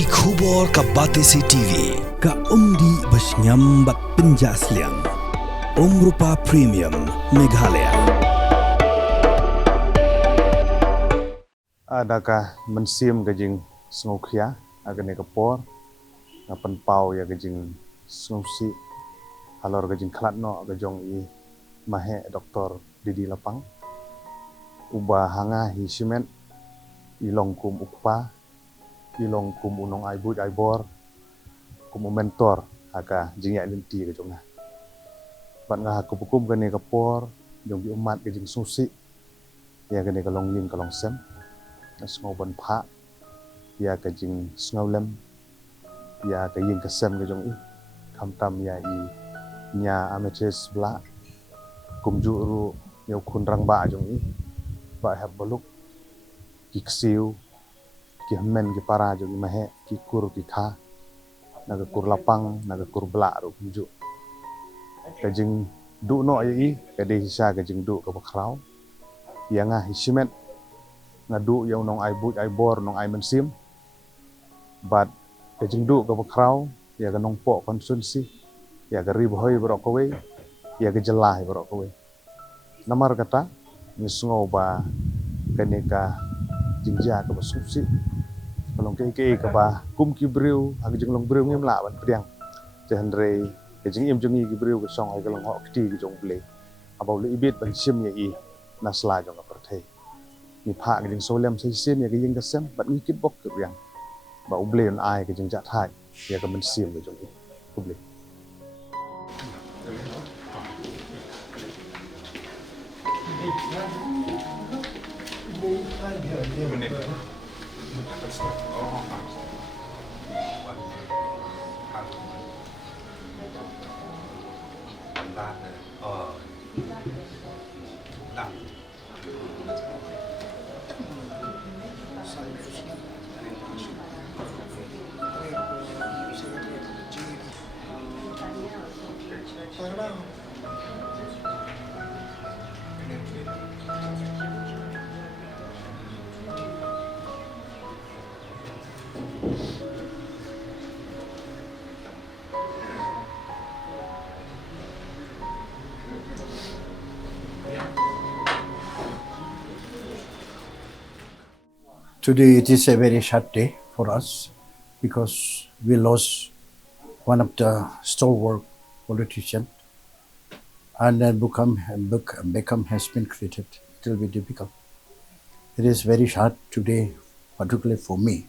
ki khubor ka Batesi TV ka umdi basnyambat penjaslian Rupa Premium Meghalaya. Adakah mensim ke Jingsngewlem agane kapor ngapan pau ya ke Jingngewlem Halor ke Jingkhladnoh ke jong I mahe doktor di Lapang ubah hanga hisimen ilong kum ukpa ilong kum unong aibut aibor kum mentor aga jingya linti ke jong ban ngah kupukum gane kapor jong bi umat ke Jingngewlem ya gane kalong lim kalong sem ngau ban pha ya ke Jingsngewlem ya ke Ïing ke sem ke jong I kam tam ya I nya ametes bla kum ju ru yo kun rang ba jong I ba heb baluk ki ksiu ki men ki para jong I mahe ki kur ki kha naga kur lapang naga kur bla ru kum ju ke jing du no I ke de sha ke jing du ke bakrau ya nga hisimet ngadu yang nong ai but ai bor nong ai mensim but ke jing du ke bakrau ya ke nong po konsumsi ya ke ribhoi berok kowe ya ke jelah berok kowe namar kata nisngo ba kaneka jingja ke basupsi kalong ke ba kum ki briu ag jing long briu ngem la ban priang jahanre ke jing im jungi ki briu ke song ai kalong ho kti ki jong ble abau le ibit ban sim ya I nasla jong ka perthei ni pha ke Jingsngewlem sai sim ya ke Ïing ke sem ban ngi kit bok ke priang ba uble on ai ke jing ja thai ya ke men sim ke jong I uble Today it is a very sad day for us because we lost one of the stalwart politicians and then Beckham has been created. It will be difficult. It is very sad today, particularly for me,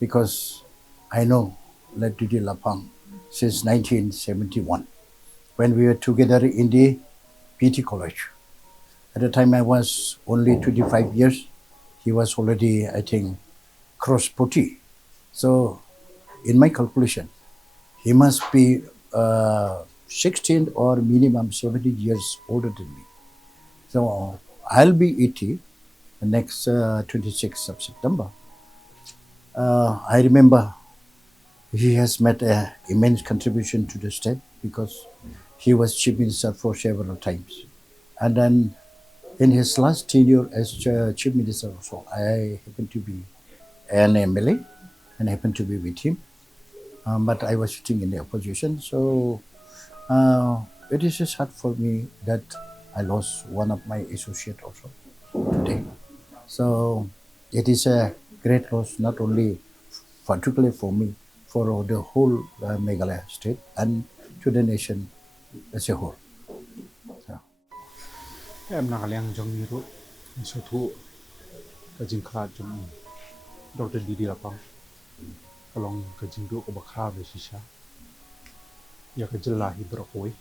because I know Lady Lapang since 1971 when we were together in the PT College. At the time I was only 25 years. He was already, I think, cross 40. So, in my calculation, he must be 16 or minimum 70 years older than me. So, I'll be 80 the next 26th of September. I remember he has made an immense contribution to the state because he was chief minister for several times. And then in his last tenure as chief minister also, I happened to be an MLA and happened to be with him. But I was sitting in the opposition. So it is just hard for me that I lost one of my associates also today. So it is a great loss, not only particularly for me, for the whole Meghalaya state and to the nation as a whole. Em nakaliang jong niru so thu ka Jingkhladnoh jong Dr. Didi Lapang kalong ka jingdu ko bakha be sisa ya ka jela hi brokoi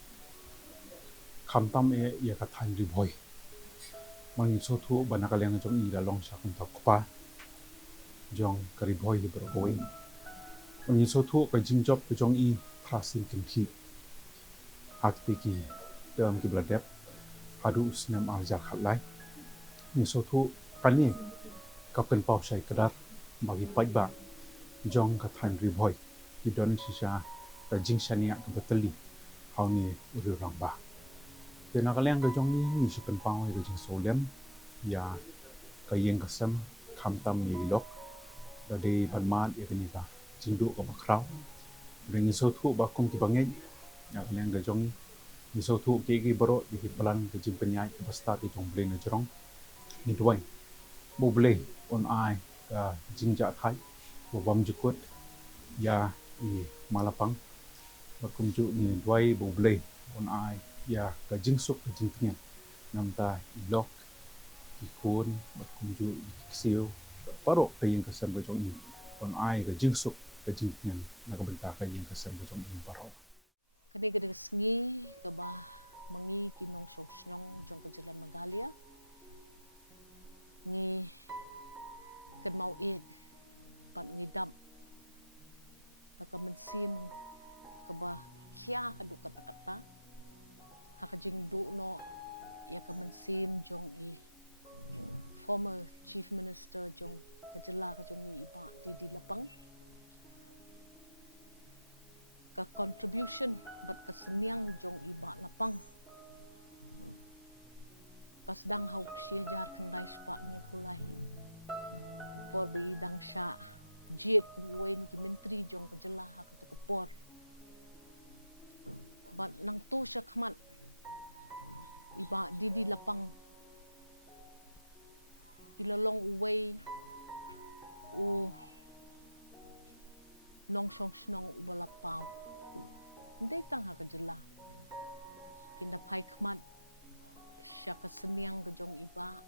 kham tam e ya ka than ri bhoi mang so thu banakaliang jong I la long sa kun thak pa jong ka ri bhoi hi brokoi mang so thu ka jingjob ka jong I prasin kin thi akti ki term ki bladep adu snam arjar khatlai ni sothu kani kapen pau sai kadar bagi paiba jong ka than ri bhoi ki don sisa ka jingsania ka batali hauni ru rang ba te na kaleng ka jong ni si pen pau ka Jingsngewlem ya ka Ïing ka sem kham tam ni lok da de pan man e ni ka jingdu ka bakrau ring so thu ba kum ki bangai ya leng ga jong ni so thu ki baro di pelan ke jing penyai ke basta ti jong blin jrong ni duai bo ble on ai ka jingja thai bo bam jukut ya i malapang ba kum ju ni duai bo ble on ai ya ka jingsuk ka jingpnya namta i lok i kun ba kum ju i siu baro ka yin ka sam ga jong ni on ai ka jingsuk ka jingpnya na ka benta ka yin ka sam ga jong ni baro Kani gede sengi ke bah mengi kinong syong syong jong ke jalan Megalia. Ngi ken mau it pat ngidap. Taka mensim ke bah kia adu kata-kata. Haka jingdu no ya ke mensim jong i former chief minister jong ke jela ke jong i iba di Lapang. Ka contribution bat ka seniang jong iba Lapang ka sedang hau sia jar kendai sepaknya kulai por bi dang sha jiet kuwen ki menteri jong ka jelah ka to por bat nang tu sya khmat iba di Lapang ilalong uwei u nong song snong ubalapau Ndai tang ha kejelah. Kinda pai khmat syaka seniang ke jong iba.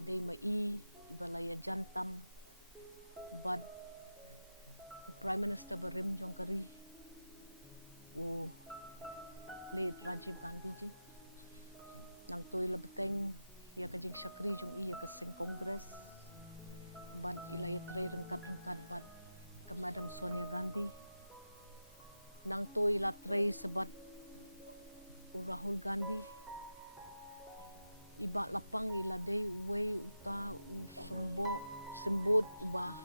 Dei mai iba laya jantam. Bad Prime Minister berim jong kari. O late Rajiv Gandhi ji. Nang toi la beteng ya ke jing syakri jong ya ke sing kongres. Bad ilaya trai rengkat-rengkat bad ke Madam Sonia Gandhi. Nang to ila tray sebat Rahul Gandhi iba Lapang ila day way uta u sembot uba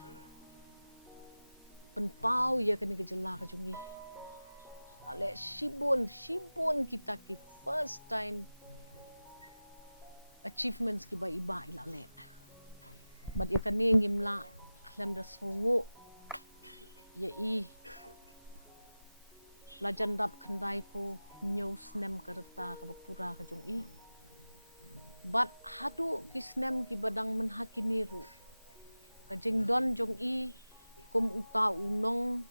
penpau ya kini kejela kejungi ale shibon kita ki first time achievements ki ba iba ila le but ya kani ngimla klem da songo ya Lajan dap kendai po nyaw snem kereta ke pura ke jong i. Bat hadu ki snem ki badang menhakini ru. Kajing don jong i kum uta unong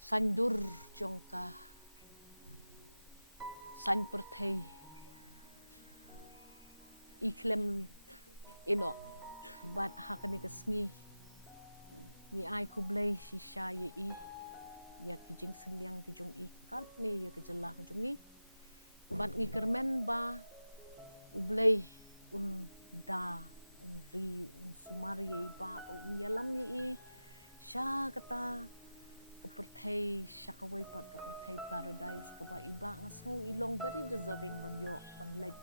sandur jong ka san perthei iklem ino bat hakani kesngi ni ai kublai shisha ye i ya ki Jingsngewlem ki jong i kat ne ya ke jelah ke jong i bat ngi kermen ba ublei un da un ri un sumar ye ba un yalam ye i sha kata keperthai syakawai pat keperthai paradise ke ba iba ngasu ilong very deserving ban yo ban let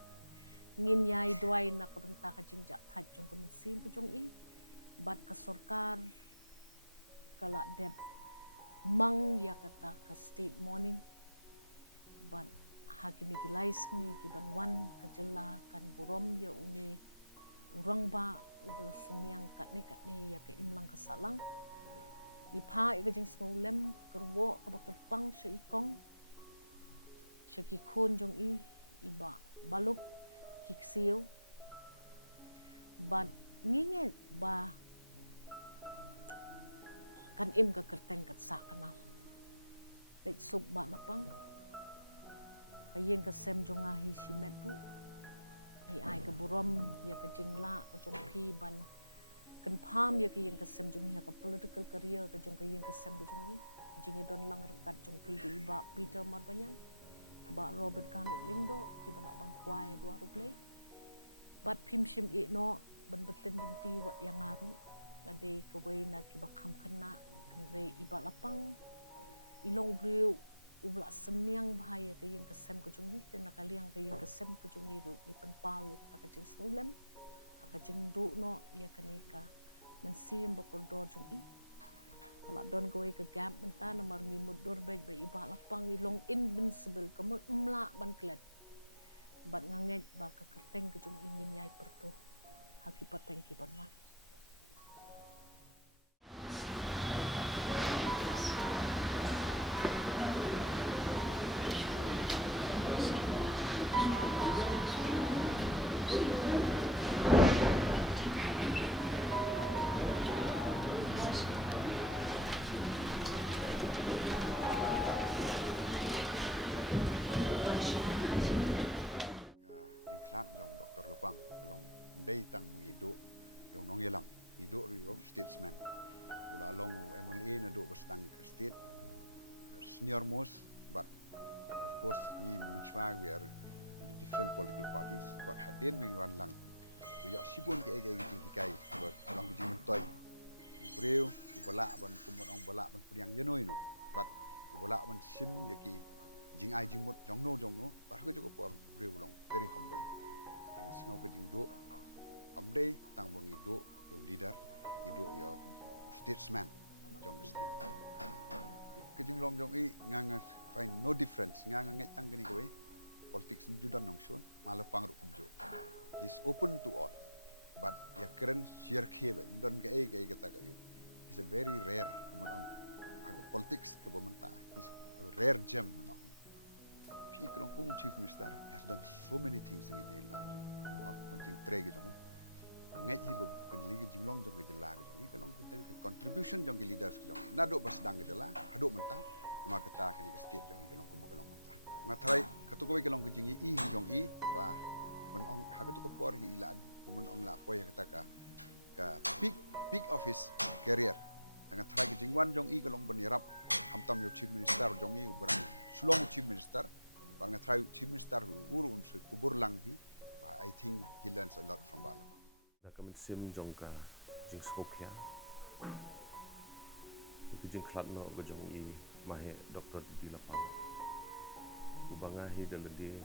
ngin yai duai na kebenta ka jingjak thaj jong ke mesin ke jong i bat ke sorkar kala deb mang ya kata ke state morning ban hakini gilais ni kiban wan kejela kan burom ya uni urang ba ubal seniang kat ne ya ke imlang kesalang ipa ke Jingsngewlem kerwo ke Lapang se ikong se ki khon jong i iba balup kiksiu ban nginget ba kan im ke kerteng kat sa kana lek sub ba Lapang kayeng ke sem jong ahi simet bu ni ai ke burom ya ke jingla ke jong pi ban kan pham ya ke yeng ke sem jong ya ke political career ke jong ke sem ke jong ni jing don lang rekat jong pi di ba Peter Marbanyang ba Robert Garnet Lingdo ki bala bang kwai dua ruble bat pim sim i no ban beten benti wa yang ngaru ade kawai na kibakam kena kendre iba Lapang ilong breu ubla seniang bahaya ke yang kesem ke jungi dan nakaliang ke yang kesem ke jungi ru ipen pau ya kata Jingsngewlem aka jingdu no ya kaneka mensim bakordor jungi kalau don kawai ke gap benta namar ngimut dor bej ba iba Lapang ilong invincible kamut umla ban klet bat nganget ba ke kerteng ke jung ingin yai pertu hakipat tengki banwan do statesman. Bula along MLA na do basdang ke state senior most, but of course ni menchwag we are in the different political parties. But hadin we wan lang. Mayok sibun ke ege jing hikai but long jing mentoy. Breu bala ban kumot ong bala ban priang yenoi no. But bala ban sim yaki jing ai jing mot jongno but ha ko por breu long very humble. Yang sengau ke jing do amdei tang bongi do yung leader ido yo statesman jong state kejing long jong I nganga find no difference nganga ngai tang gini kowe politics judan nong shon malapang ru kumjo he's open to all but ya keren share khebe don ke kata ka you is a very rare kemenang politics ke bementa he's a rare gem menang pi krong kum chief minister has done so many things in his life wa penting trege jong ngai hi bo kan li jinglong jong ke jela ke jong kalong kita ke contribution jong ke leaders ke jong na do bas dang ke jela hado menta ma kata kan ke state jong ke long ko kalong menta ma thai katu ko ke long ke jingi I jong I wa men ong ha katu ko por hi ila men ong la ko ya kata ka peak of his career dengan thai ke jingwan jong I ke long benirap hamtam yo chief minister jong I berang sulong chief minister bang thai chief minister uru unsur kubur lang hi I think he learns a lot from Lapang. Kami sim jongka Jingsngewlem, itu Jingkhladnoh gojong I mahe Dr. di Lapang. Kubangahi dalade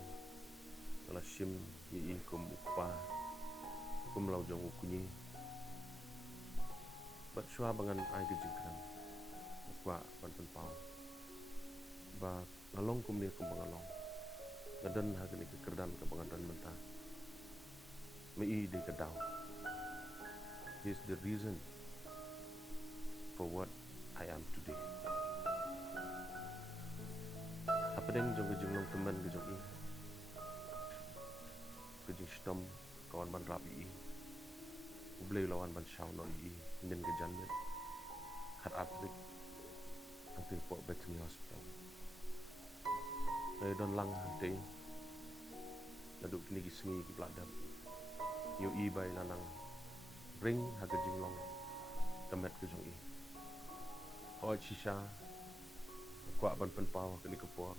dalam sim I kum upa kum lau jong ukunyi. Bat shua bangan ai gejingkran ukwa ban penpau. Ba ngalong kum ni kum bangalong. Ngadan hagani kekerdan ke bangadan mentah. Mei di kedau. He is the reason for what I am today. Apa deng jong long teman ke jong I, ke jing stom kawan ban rap I, ublei lawan ban shau no I, nen ke janmet, hat atrik, angti pok veterinary hospital. Saya don lang hati, naduk kini gisengi ki bladam, yo I bay lanang. Bring haga jinglong temet ke jong I. Hoi shisha kwa ban penpau ke ni kepor.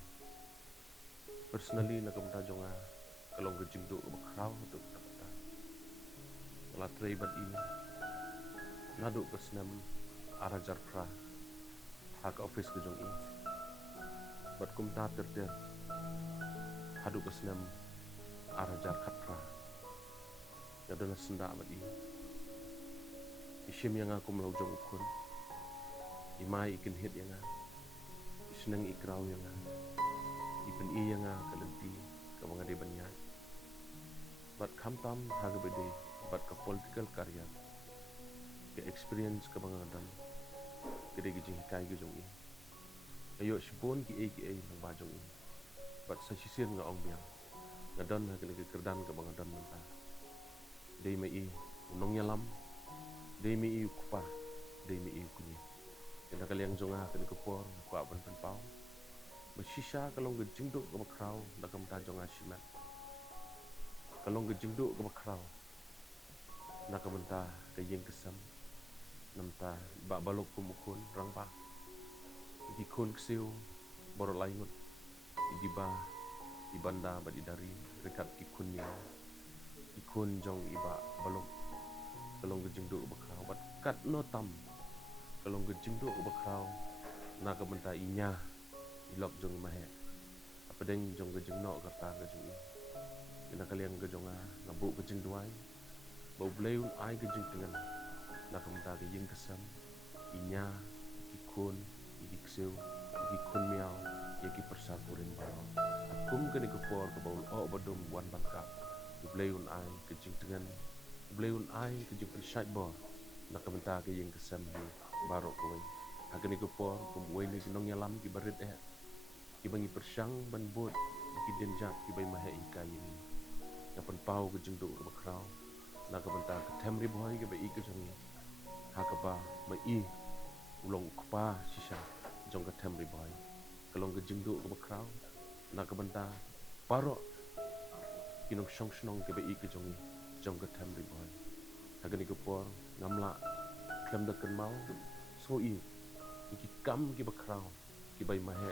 Personally nak kemta jonga kalong ke jingdo ke bakrau tu kata. Kala trei ban ini naduk ke senam arajar kra hak office ke jong I. Bat kumta terder haduk ke senam arajar khatra. Adalah sendak bat I. Isim yang aku melau jong ukun, imai ikan hit yang isneng ikrau yang ipen I yang kalenti kamangade banyak. Bat kamtam haga bede bat ke political career, ke experience kamangadan, kede gijing kai gijong I. Ayo sipon ki ai nang bajong I. Bat sasisir nga ong biang, ngadan haga lagi kerdan kamangadan mentah. Dei mai I Jingsngewlem. Dei mi I kupa, dei mi I kunyi. Kena kaliang zonga kena kepor, kuat ban penpau. Bersisa kalau ngejingduk ke bakrau, nak kemta jonga simat. Kalau ngejingduk ke bakrau, nak kemta ke Ïing kesam, namta bak balok kumukun rangpa. Ikun kesiu, borok laingut, idiba, ibanda badidari, rekat ikunnya, ikun jong iba balok. Kalau ngejingduk bakrau, bat kat no tam. Kalau ngejingduk bakrau, nak kemta inya, ilok jong mahe. Apa deng jong ngejingno kerta ngejing I. Kena kalian ngejonga ngabuk ngejing duai, bau bleun ai ngejing dengan. Nak kemta ke Ïing kesam, inya, ikun, ikikseu, ikun miau, yaki persakurin barong. Kum kena kepor ke bau oh badum wan bangkap. Bleun ai ngejing dengan. Bleun ai kejing persyat bor nak kemta ke Ïing kesam ni barok koi agani kepor kumwei ni Jingsngewlem ki barit ki bangi persyang ban bot ki denjak ki bai mahe ikai ni napan pau ke jingdo ke bakrau nak kemta ke temri boy ke bai ke jangi hakaba mai I ulong kupa sisa jong ke temri boy kalong ke jingdo ke bakrau nak kemta barok kinong song ke bai ke jangi jong ke temri boy agani kepor ngamla klem da kan mau so iki kam ki ba crown ki bai ma he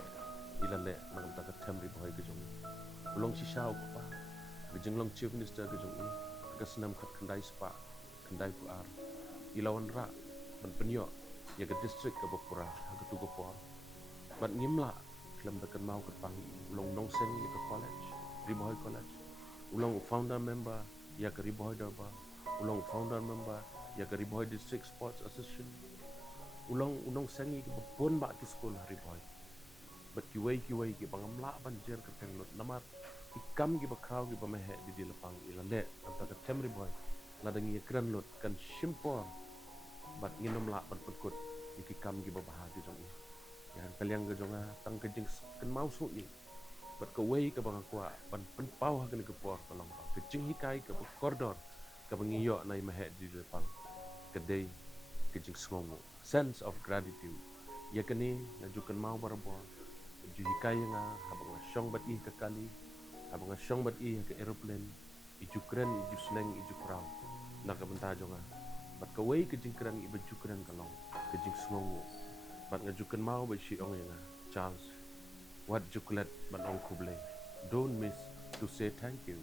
ilale nang ta ka them ri boy ke jong long si shao pa ke jing long chief minister ke jong ka senam khat khandai spa khandai pu ar ilawan ra ban penyo ya ke district ke bapura ke tu ko po ban ngimla klem da kan mau ke pang long nong sen ni ke college ri boy college ulong founder member ya ke ri boy da ba ulong founder member ya ke ri boy district sports association ulong sengi ke pon ba ki school hari boy but ki wei ki bangam la ban jer ke teng lot namar ikam ki ba kraw ki ba mehe di lapang ilale anta ke temri boy la dangi kran lot kan simpor but nginom la ban pekut iki kam ki ba bah ki jong yan kaliang ke jonga tang ke jing kan mau su but ke wei ke bang kwa ban pen pau ha ke por tolong ke jing hikai ke kordor ke bangiyo nai mehe di lapang ke dei ke jing sngomo sense of gratitude yakni najukan mau barbon juhikai nga habang syong bat i ke kali habang syong bat i ke aeroplane ijukren ijusneng ijukrau naga benta jonga bat kawai ke jingkran i bajukren kalong ke jing sngongo bat ngajukan mau ba shi ong nga Charles what juklet ban ong kuble don't miss to say thank you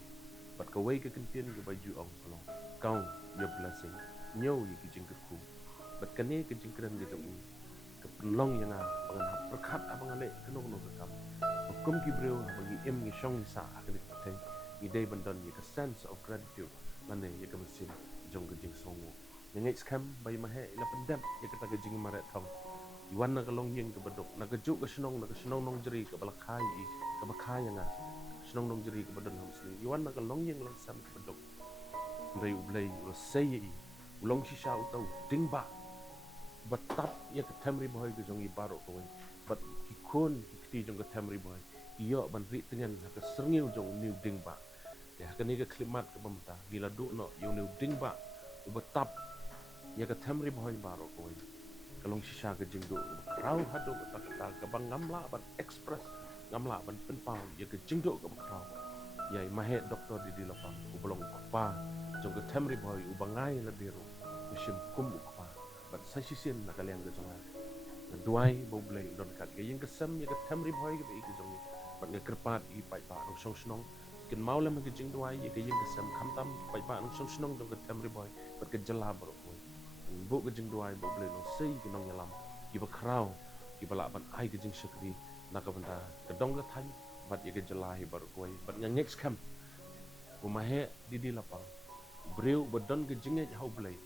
bat kawai ke kentien ke baju ong kalong count your blessing nyo i ke jingku bat kane ke jingkran ke jong ke penlong yang pangan perkat abang ale kenong no kam hukum ki breu abang i em ni shong ni sa ke te i dei bandon ye ke sense of gratitude mane ye ke mesin jong ke jing songo yang scam bai ma he la pendam ye ke ta ke jing mare thong iwan na kalong yeng ke bedok na ke juk ke snong nong jeri ke balakai i ke bakai yang snong nong jeri ke bedon husli iwan na kalong yeng lang sam ke bedok ndai ublei lo sei i ulong si sha utau dingba batap ya ke temri boy ke jong i baro ko bat ki kon ki jong ke temri boy iyo ban ri tengen ke serngeu jong new dingba ya ke ni ke klimat ke pemta gila du no yo new dingba batap ya ke temri boy baro ko kalong sisa ke jing do rau hado kata ke bang ngamla ban express ngamla ban penpau ya ke jing do ke rau ya mahe doktor di lapang ubelong pa jong ke temri boy ubangai la biru sim kum pa bat sasisin na kalian ke jonga duai bo blai don kat ke yang kesam ya ke temri boy ke ke jong bat nge kerpat i pai pa rong song snong kin maulam ke jing duai ya ke yang kesam khamtam pai pa rong song snong dong ke temri boy bat ke jela bro bu ke jing duai bo blai no sei ke nong yalam ki ba krau ki bala ban ai ke jing shakri na ka banda ke dong ke thai bat ya ke jela hi bar koi bat nge next camp umahe di lapang breu bodon ke jinge hau blai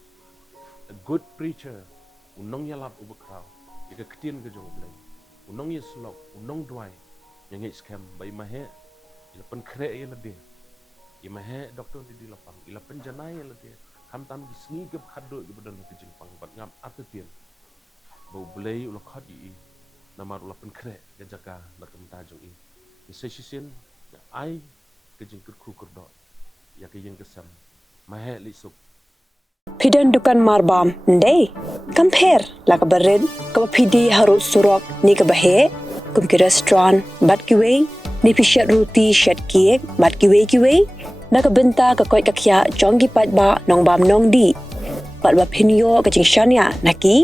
a good preacher unong yalap ubakrau ika ketien ke jong blai unong yeslok unong duai yang scam bai mahe ila pen kre ila de i mahe doktor di lapang ila penjanai ila de ham tam ki sngi ke khaddo ke badan ke jing pang bat ngam atutien bau blai ula khadi namar ula pen kre ke jaka la kem ta jong i session ai ke jing ku kurdo ya ke yang kesam mahe lisuk Pidan dukan marbam ndai compare la ka bered ka pidi harut surok ni ka bahe kum ki restaurant bat ki wei ni pishat roti shat cake bat ki wei na ka benta ka koi ka khya jongi pat ba nong bam nong di pat ba pinyo ka jing shania naki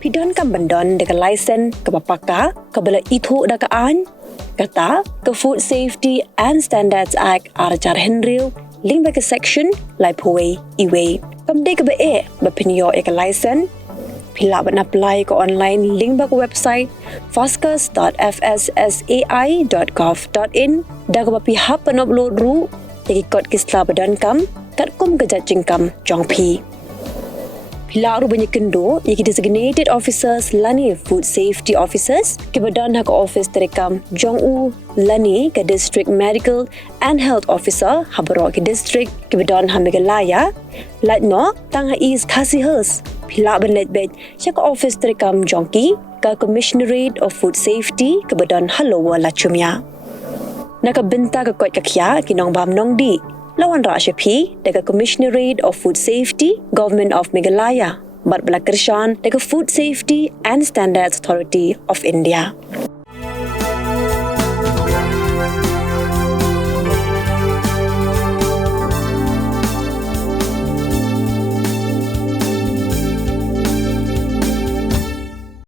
pidan kam bandon de ka license ka papaka ka bala ithu da ka an kata ka Food Safety and Standards Act arjar henril link ba ka section lai phoi iwei kam de ka ba pinyo e ka license pila ban apply ko online link ba ko website foscas.fssai.gov.in da ka ba pi hap pan upload ru yaki kot kisla badan kam kat kum ka jajing kam jong pi pila ru banyak kendo yaki designated officers lani food safety officers ke badan hak office terekam jong u lani ke district medical and health officer habaro ke district ke badan hamigalaya latno tang ha is khasihers pila ban letbet chak office terekam jongki ka commissionerate of food safety ke badan Halor la chumya nakabenta ka kot kakya kinong bam nong di lawan ra shapi daga commissionerate of food safety government of Meghalaya bat bala kershan daga food safety and standards authority of India